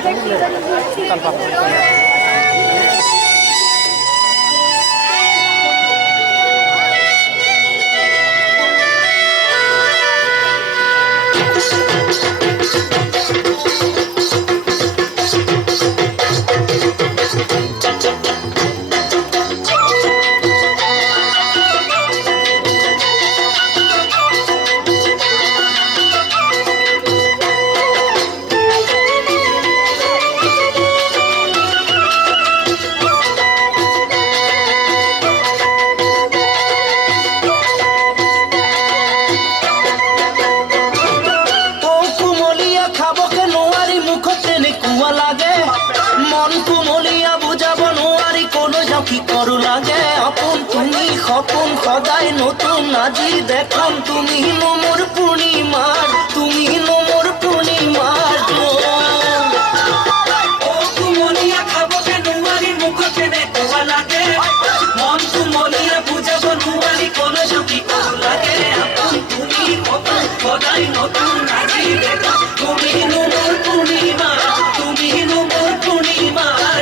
কাল পাবো খপন সদায় নতুন আজি দেখুন তুমি নমর পূর্ণিমার তুমি নমর পূর্ণিমার ও কুমলিয়া খাবো কেন নুয়ারি মুখ কেনে তোয়া লাগে মন কুমলিয়া বুঝাবো নুয়ারি কোন সখী কোন লাগে আপন তুমি খপন সদায় নতুন আজি দেখুন তুমি নমর পূর্ণিমার তুমি নমর পূর্ণিমার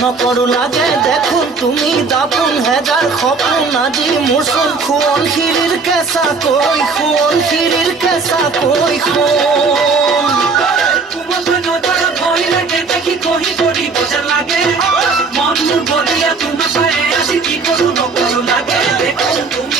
নকরো লাগে দেখুন তুমি দাপুন হেজার খপুন আজি মুসুল খুয়ন হিরির কেসা কই খুয়ন হিরির কেসা কই খুন তোমাকে নজর ভয় লাগে দেখি কহি করি বোঝা লাগে মন বলিয়া তোমার পায়ে আজি কি করু নকরো লাগে দেখুন তুমি